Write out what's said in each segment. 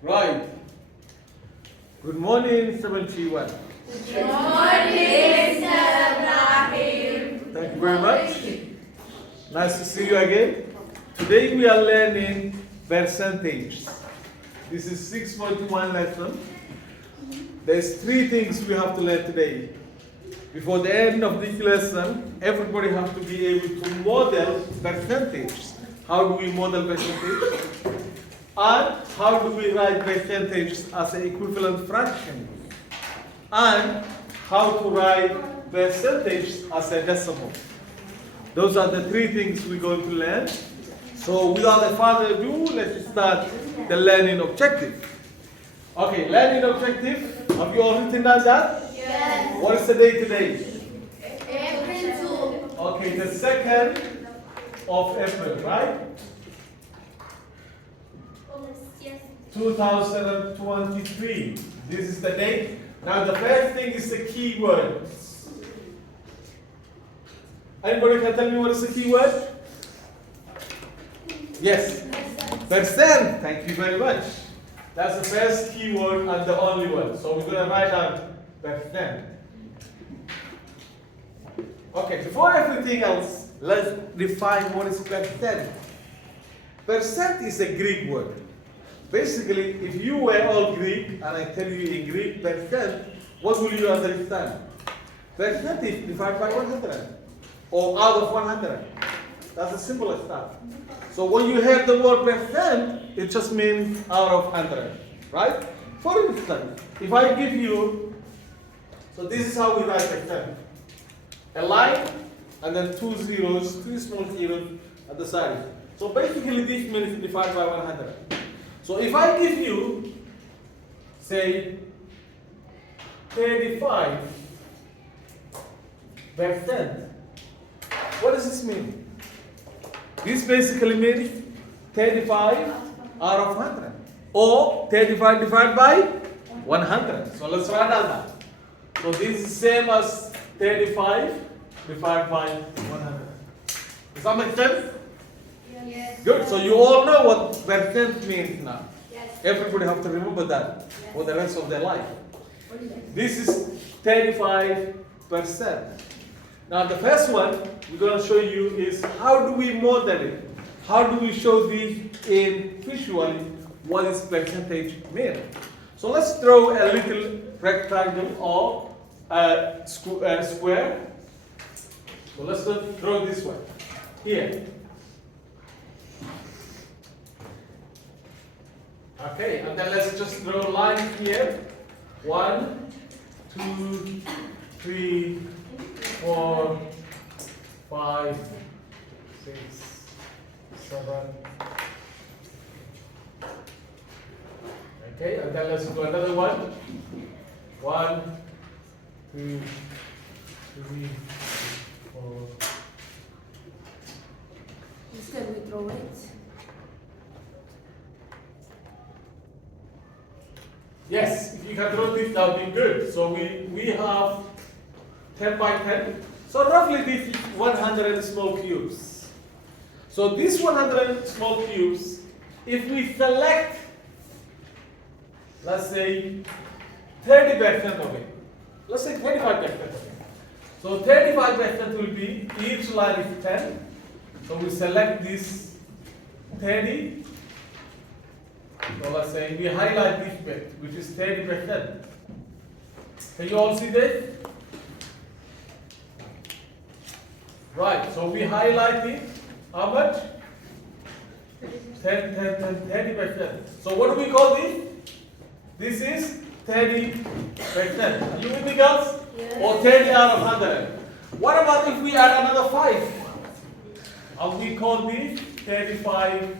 Right. Good morning, 71. Good morning, Mr. Ibrahim. Thank you very much. Nice to see you again. Today we are learning percentages. This is 6.1 lesson. There's 3 things we have to learn today. Before the end of this lesson, everybody has to be able to model percentages. How do we model percentage? And how do we write percentages as an equivalent fraction? And how to write percentage as a decimal. Those are the 3 things we're going to learn. So without further ado, let's start the learning objective. Okay, learning objective. Have you all written down that? Yes. What is the day today? April 2. Okay, the 2nd of April, right? Yes. 2023. This is the date. Now the first thing is the keyword. Anybody can tell me what is the keyword? Yes. Percent. Thank you very much. That's the first keyword and the only one. So we're going to write down percent. Okay, before everything else, let's define what is percent. Percent is a Greek word. Basically, if you were all Greek and I tell you in Greek percent, what will you understand? Percent is divided by 100 or out of 100. That's the simplest stuff. So when you hear the word percent, it just means out of 100, right? For instance, if I give you, so this is how we write percent. A line and then 2 zeros, 2 small zeros at the side. So basically this means divided by 100. So if I give you, say, 35%, what does this mean? This basically means 35 out of 100. Or 35 divided by 100. So let's write down that. So this is same as 35 divided by 100. Does that make sense? Yes. Good. So you all know what percent means now. Yes. Everybody have to remember that for the rest of their life. This is 35%. Now the first one we're going to show you is how do we model it? How do we show this in visually what is percentage mean? So let's draw a little rectangle or a square. So let's draw this one here. Okay, and then let's just draw a line here. 1, 2, 3, 4, 5, 6, 7. Okay, and then let's do another one. 1, 2, 3, 4. Can we draw it? Yes, if you can draw this, that would be good. So we have 10 by 10. So roughly this is 100 small cubes. So these 100 small cubes, if we select, let's say 30% of it, let's say 35% of it. So 35% will be, each line is 10. So we select this 30. So let's say we highlight this bit, which is 30%. Can you all see this? Right, so we highlight it. How much? 30%. So what do we call this? This is 30%. Are you with me, girls? Yes. Or 30 out of 100. What about if we add another 5? And we call this 35%.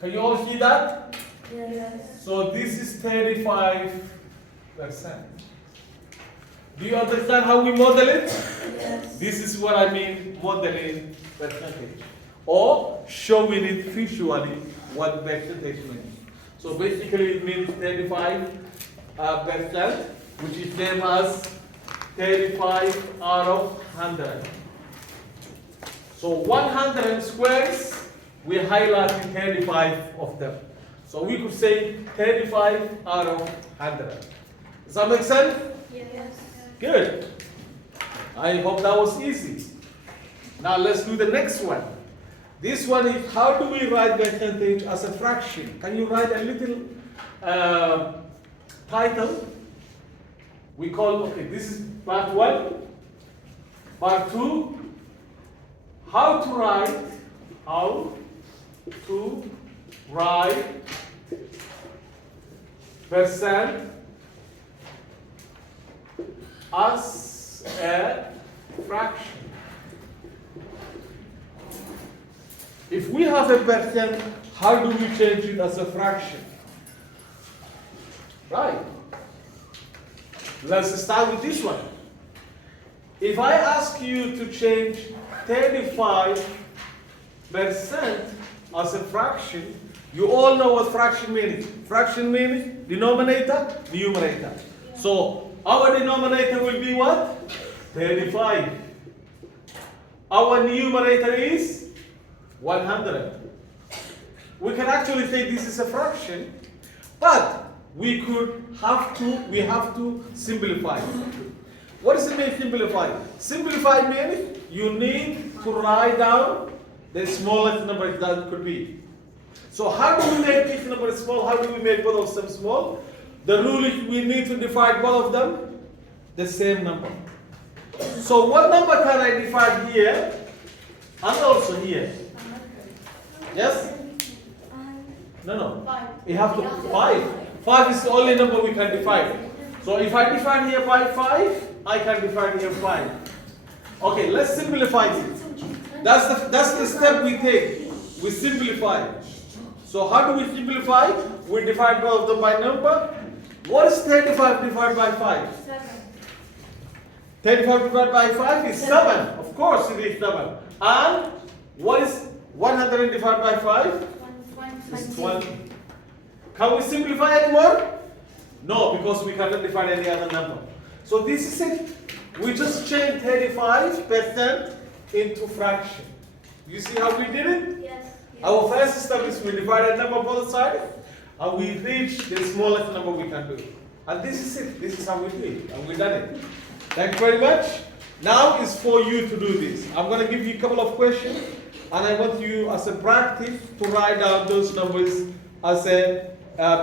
Can you all see that? Yes. So this is 35%. Do you understand how we model it? Yes. This is what I mean modeling percentage. Or showing it visually what percentage means. So basically it means 35%, which is same as 35 out of 100. So 100 squares we highlighted 35 of them. So we could say 35 out of 100. Does that make sense? Yes. Good. I hope that was easy. Now let's do the next one. This one is, how do we write percentage as a fraction? Can you write a little title? We call, okay, this is part 1. Part 2, how to write percent as a fraction. If we have a percent, how do we change it as a fraction? Right. Let's start with this one. If I ask you to change 35% as a fraction, you all know what fraction means. Fraction means denominator, numerator. So our denominator will be what? 35. Our numerator is 100. We can actually say this is a fraction, but we have to simplify. What does it mean simplify? Simplify means you need to write down the smallest number that could be. So how do we make this number small? How do we make both of them small? The rule is we need to divide both of them the same number. So what number can I divide here and also here? Yes? No. 5. You have to 5. 5 is the only number we can divide. So if I divide here by 5, I can divide here 5. Okay, let's simplify it. That's the step we take. We simplify. So how do we simplify? We divide both of them by number. What is 35 divided by 5? 7. 35 divided by 5 is 7. Of course it is 7. And what is 100 divided by 5? It's 20. Can we simplify anymore? No, because we cannot define any other number. So this is it. We just changed 35% into fraction. You see how we did it? Yes. Our first step is we divide a number both sides and we reach the smallest number we can do. And this is it. This is how we do it. And we've done it. Thank you very much. Now is for you to do this. I'm going to give you a couple of questions and I want you as a practice to write down those numbers as a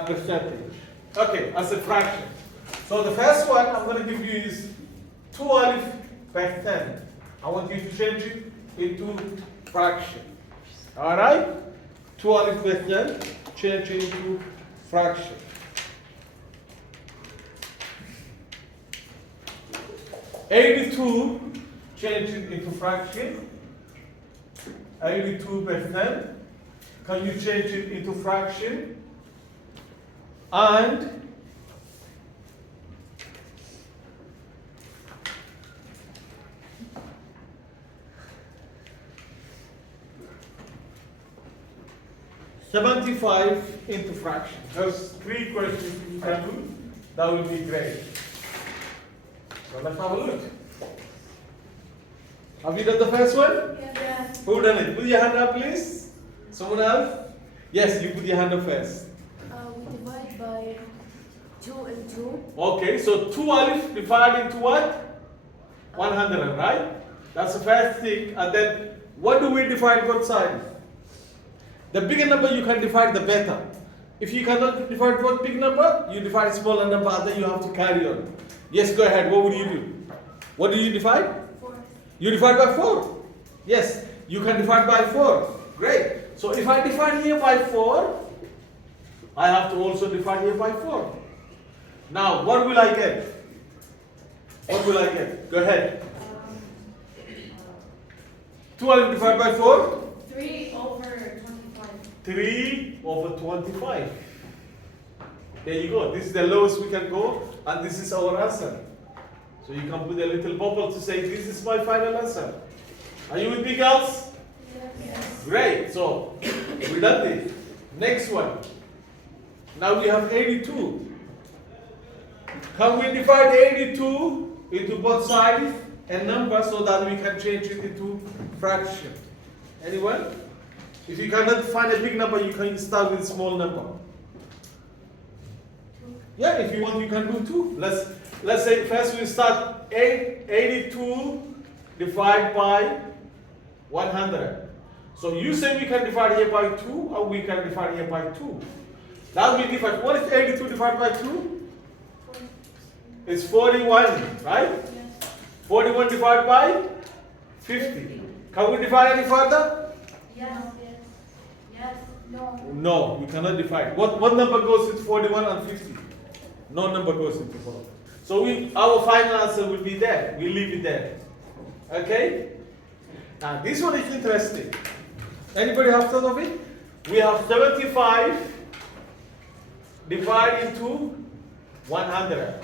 percentage. Okay, as a fraction. So the first one I'm going to give you is 12%. I want you to change it into fraction. Alright? 12% change into fraction. 82 change it into fraction. 82%. Can you change it into fraction? And 75 into fraction. Those 3 questions you can do. That would be great. So let's have a look. Have you done the first one? Yes. Who done it? Put your hand up, please. Someone else? Yes, you put your hand up first. We divide by 2 and 2. Okay, so 12 divided into what? 100, right? That's the first thing. And then, what do we divide both sides? The bigger number you can divide, the better. If you cannot divide both big number, you divide a smaller number and then you have to carry on. Yes, go ahead. What would you do? What do you divide? 4. You divide by 4. Yes, you can divide by 4. Great. So if I divide here by 4, I have to also divide here by 4. Now, what will I get? What will I get? Go ahead. 12 divided by 4? 3 over 25. 3 over 25. There you go. This is the lowest we can go, and this is our answer. So you can put a little bubble to say, this is my final answer. Are you with me, girls? Yes. Great. So we done this. Next one. Now we have 82. Can we divide 82 into both sides and number so that we can change it into fraction? Anyone? If you cannot find a big number, you can start with a small number. Yeah, if you want, you can do 2. Let's say first we start 82 divided by 100. So you say we can divide here by 2, or we can divide here by 2. That will be different. What is 82 divided by 2? It's 41, right? 41 divided by 50. Can we divide any further? Yes. No. No, you cannot divide. What number goes into 41 and 50? No number goes into 41. So our final answer will be there. We leave it there. Okay? Now this one is interesting. Anybody have thought of it? We have 75 divided into 100.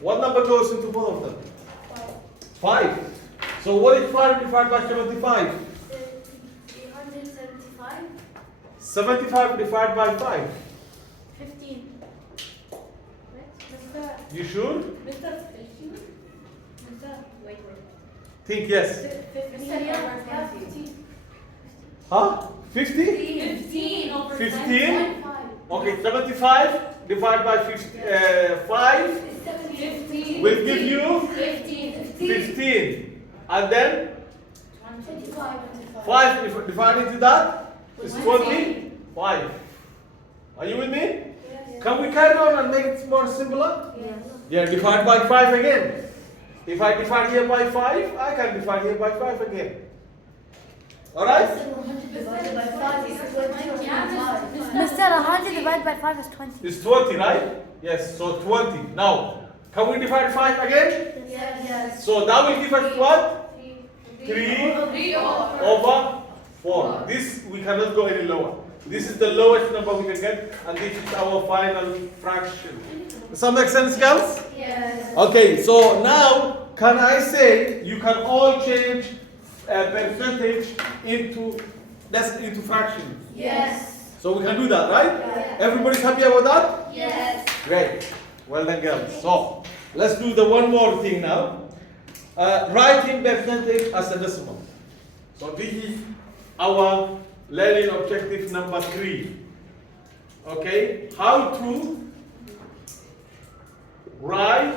What number goes into both of them? 5. So what is 5 divided by 75? 375. 75 divided by 5. 15. You sure? Mr. Wait. Think yes. 15. Huh? 50? 15 over 15? Okay, 75 divided by 5 15. will give you 15. 15. And then 25. 5 divided into that is 25. Are you with me? Can we carry on and make it more simpler? Yes. Yeah, divide by 5 again. If I divide here by 5, I can divide here by 5 again. Alright? Divided by 5 is 25. Mr. 100 divided by 5 is 20. It's 20, right? Yes, so 20. Now, can we divide 5 again? Yes. So that will give us what? 3 over 4. This, we cannot go any lower. This is the lowest number we can get, and this is our final fraction. Does that make sense, girls? Yes. Okay, so now, can I say you can all change a percentage into fractions? Yes. So we can do that, right? Yeah. Everybody's happy about that? Yes. Great. Well done, girls. So let's do the one more thing now. Writing percentage as a decimal. So this is our learning objective number 3. Okay? How to write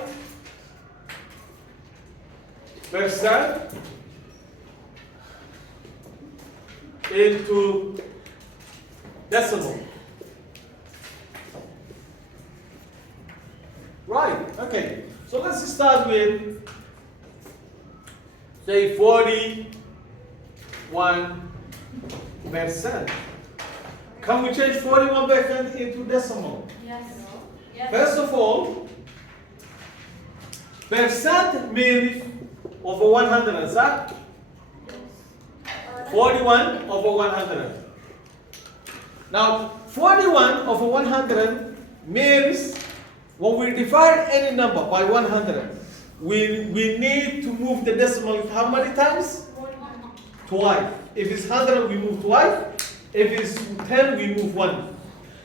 percent into decimal. Right, okay. So let's start with, say, 41%. Can we change 41% into decimal? Yes. First of all, percent means over 100, is that? 41 over 100. Now, 41 over 100 means when we divide any number by 100, we need to move the decimal how many times? Twice. If it's 100, we move twice. If it's 10, we move 1.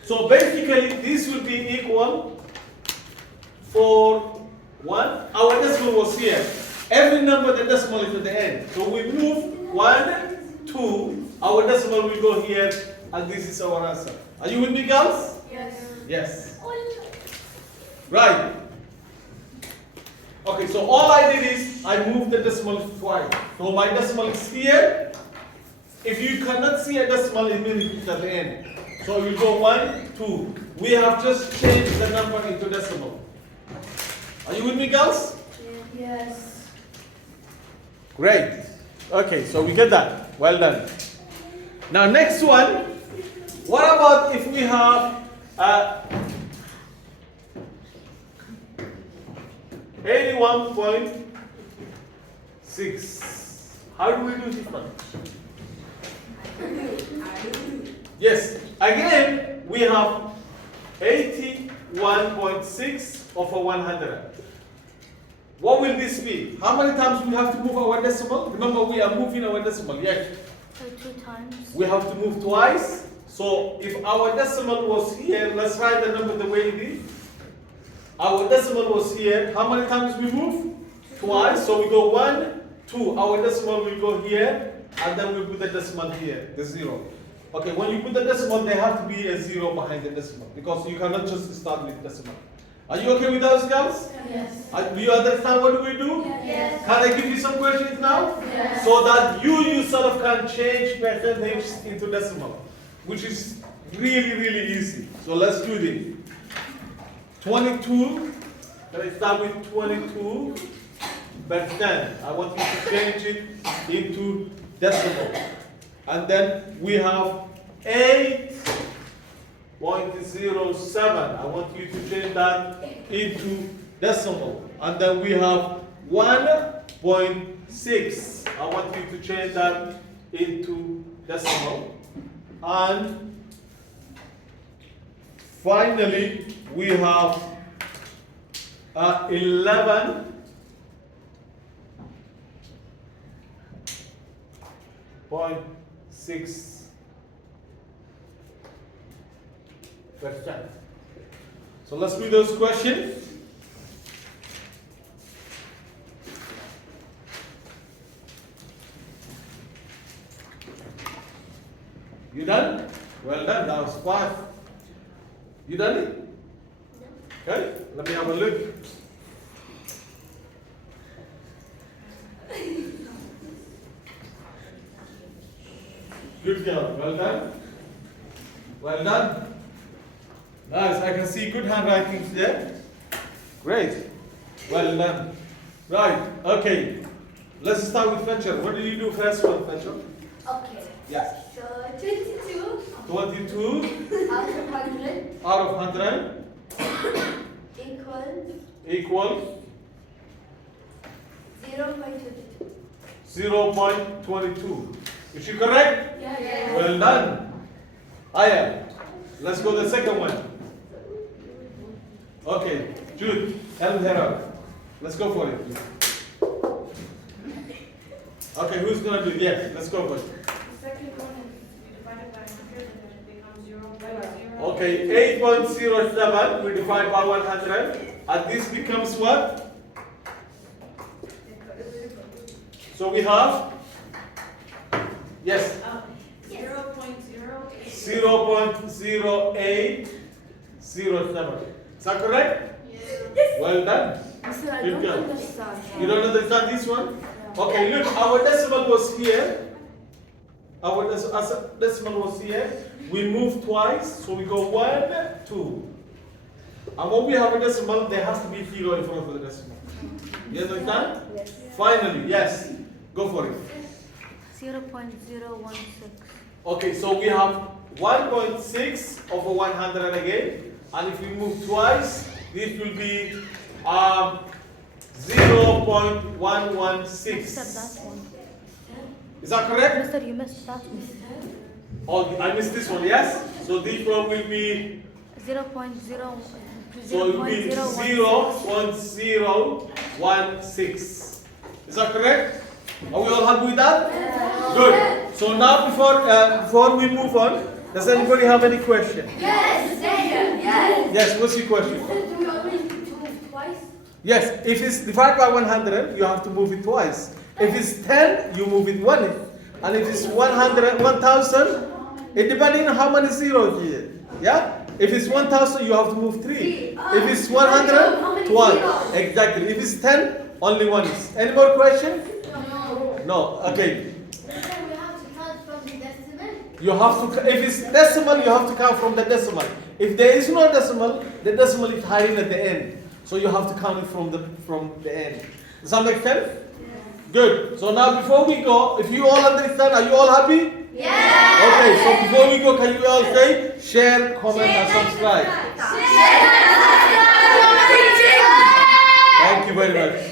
So basically, this will be equal for 1. Our decimal was here. Every number, the decimal is at the end. So we move 1, 2. Our decimal will go here, and this is our answer. Are you with me, girls? Yes. Yes. Right. Okay, so all I did is I moved the decimal twice. So my decimal is here. If you cannot see a decimal, it means it's at the end. So you go 1, 2. We have just changed the number into decimal. Are you with me, girls? Yes. Great. Okay, so we get that. Well done. Now next one. What about if we have 81.6? How do we do this one? Yes, again we have 81.6 over 100. What will this be? How many times we have to move our decimal? Remember, we are moving our decimal, yes? So 2 times. We have to move twice. So if our decimal was here, let's write the number the way it is. Our decimal was here. How many times we move? Twice. So we go 1, 2. Our decimal will go here, and then we put the decimal here, the 0. Okay, when you put the decimal, there have to be a 0 behind the decimal because you cannot just start with decimal. Are you okay with those, girls? Yes. Do you understand what do we do? Yes. Can I give you some questions now? Yes. So that you yourself can change percentage into decimal, which is really, really easy. So let's do this. 22, can I start with 22%? I want you to change it into decimal. And then we have 8.07. I want you to change that into decimal. And then we have 1.6. I want you to change that into decimal. And finally, we have 11.6%. So let's read those questions. You done? Well done. That was fast. You done it? Okay. Let me have a look. Good job. Well done. Well done. Nice. I can see good handwriting there. Great. Well done. Right. Okay. Let's start with Fletcher. What did you do first one, Fletcher? Okay. Yes. So 22 22 out of 100 out of 100 equals equals 0.22. 0.22. Is she correct? Yes. Well done. Aya, let's go to the second one. Okay, Jude, help her out. Let's go for it. Okay, who's gonna do it? Yes, let's go for it. The second one is we divided by 100 and then it becomes 0.0. Okay, 8.07 we divide by 100, and this becomes what? So we have, yes, 0.08. 0.0807. Is that correct? Well done. Mister, I Good don't job. understand. You don't understand this one? Okay, look, our decimal was here. Our decimal was here. We move twice, so we go 1, 2. And when we have a decimal, there has to be 0 in front of the decimal. You understand? Yes. Finally, yes. Go for it. 0.016. Okay, so we have 1.6 over 100 again. And if we move twice, this will be 0.116. Except that one. Is that correct? Mister, you missed that one. Oh, I missed this one, yes? So this one will be, 0.0. so it will be 0.016. Is that correct? Are we all happy with that? Good. So now before we move on, does anybody have any question? Yes. Yes. Yes, what's your question? Do we always move twice? Yes, if it's divided by 100, you have to move it twice. If it's 10, you move it once. And if it's 100, 1,000, it depending on how many zeros here. Yeah? If it's 1,000, you have to move 3. If it's 100, twice. Exactly. If it's 10, only once. Any more questions? No. Okay. Mister, we have to count from the decimal. You have to, if it's decimal, you have to count from the decimal. If there is no decimal, the decimal is hiding at the end. So you have to count it from the end. Does that make sense? Good. So now before we go, if you all understand, are you all happy? Yes. Okay, so before we go, can you all say share, comment, and subscribe? Thank you very much.